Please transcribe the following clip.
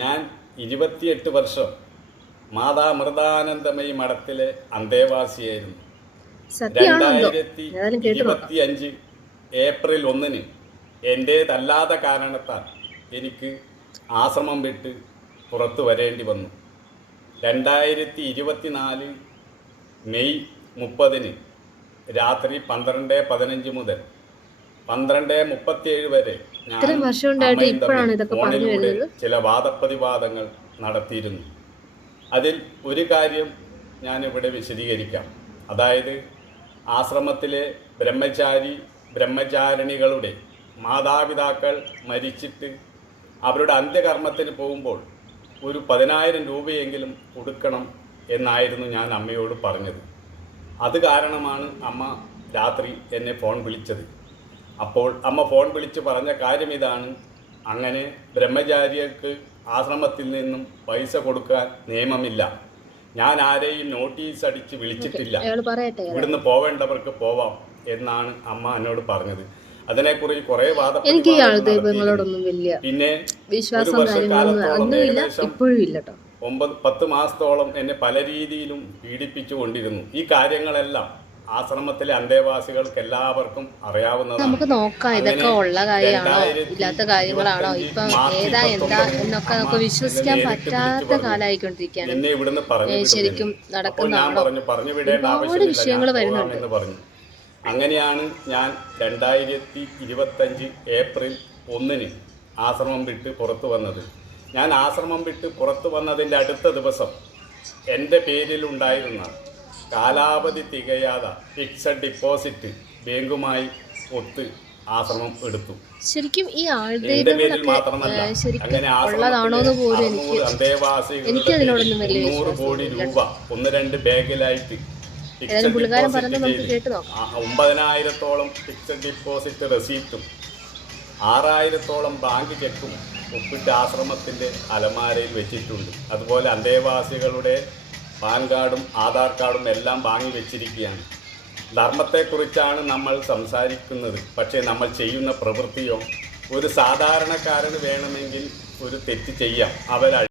ഞാൻ 28 വർഷം മാതാമൃതാനന്ദമയി മഠത്തിലെ അന്തേവാസിയായിരുന്നു. 2025 ഏപ്രിൽ 1 എൻ്റേതല്ലാത്ത കാരണത്താൽ എനിക്ക് ആശ്രമം വിട്ട് പുറത്തു വരേണ്ടി വന്നു. 2024 മെയ് 30 രാത്രി 12:15 മുതൽ 12:37 വരെ ഞാൻ ഫോണിലൂടെ ചില വാദപ്രതിവാദങ്ങൾ നടത്തിയിരുന്നു. അതിൽ ഒരു കാര്യം ഞാനിവിടെ വിശദീകരിക്കാം. അതായത് ആശ്രമത്തിലെ ബ്രഹ്മചാരിണികളുടെ മാതാപിതാക്കൾ മരിച്ചിട്ട് അവരുടെ അന്ത്യകർമ്മത്തിന് പോകുമ്പോൾ ഒരു 10,000 രൂപയെങ്കിലും കൊടുക്കണം എന്നായിരുന്നു ഞാൻ അമ്മയോട് പറഞ്ഞത്. അത് കാരണമാണ് അമ്മ രാത്രി എന്നെ ഫോൺ വിളിച്ചത്. അപ്പോൾ അമ്മ ഫോൺ വിളിച്ച് പറഞ്ഞ കാര്യം ഇതാണ്: അങ്ങനെ ബ്രഹ്മചാരികൾക്ക് ആശ്രമത്തിൽ നിന്നും പൈസ കൊടുക്കാൻ നിയമമില്ല. ഞാൻ ആരെയും നോട്ടീസ് അടിച്ച് വിളിച്ചിട്ടില്ല. ഇവിടുന്ന് പോവേണ്ടവർക്ക് പോവാം എന്നാണ് അമ്മ എന്നോട് പറഞ്ഞത്. അതിനെക്കുറിച്ച് കുറേ പിന്നെ ഒരു വർഷക്കാലത്തോളം ഏകദേശം 9-10 മാസത്തോളം എന്നെ പല രീതിയിലും പീഡിപ്പിച്ചുകൊണ്ടിരുന്നു. ഈ കാര്യങ്ങളെല്ലാം ആശ്രമത്തിലെ അന്തേവാസികൾക്ക് എല്ലാവർക്കും അറിയാവുന്നതാണ്. നമുക്ക് നോക്കാം ഇതൊക്കെ ഉള്ള കാര്യമാണോ ഇല്ലാത്ത കാര്യങ്ങളാണോ, ഇപ്പം ഏതാ എന്താ എന്നൊക്കെ നമുക്ക് വിശ്വസിക്കാൻ പറ്റാത്ത കാലമായിക്കൊണ്ടിരിക്കുകയാണ്. എന്നെ ഇവിടുന്ന് ശരിക്കും നടക്കുന്നതാണോ, ഒരുപാട് വിഷയങ്ങൾ വരുന്നുണ്ട്. അങ്ങനെയാണ് ഞാൻ 2025 ഏപ്രിൽ 1 ആശ്രമം വിട്ട് പുറത്തു വന്നത്. ഞാൻ ആശ്രമം വിട്ട് പുറത്തു വന്നതിൻ്റെ അടുത്ത ദിവസം എൻ്റെ പേരിലുണ്ടായിരുന്ന കാലാവധി തികയാതെ ഫിക്സഡ് ഡിപ്പോസിറ്റ് ബാങ്കുമായി ഒത്ത് ആശ്രമം എടുത്തു. ശരിക്കും ഈ എൻ്റെ പേരിൽ മാത്രമല്ല, അങ്ങനെ അന്തേവാസികളുടെ 300 കോടി രൂപ 1-2 ബാങ്കിലായിട്ട് 9,000-ഓളം ഫിക്സഡ് ഡിപ്പോസിറ്റ് റെസീപ്റ്റും 6,000-ഓളം ബാങ്ക് ചെക്കും ഒപ്പിട്ട് ആശ്രമത്തിൻ്റെ അലമാരയിൽ വെച്ചിട്ടുണ്ട്. അതുപോലെ അന്തേവാസികളുടെ പാൻ കാർഡും ആധാർ കാർഡും എല്ലാം വാങ്ങി വെച്ചിരിക്കുകയാണ്. ധർമ്മത്തെക്കുറിച്ചാണ് നമ്മൾ സംസാരിക്കുന്നത്. പക്ഷേ നമ്മൾ ചെയ്യുന്ന പ്രവൃത്തിയോ, ഒരു സാധാരണക്കാരന് വേണമെങ്കിൽ ഒരു തെറ്റ് ചെയ്യാം.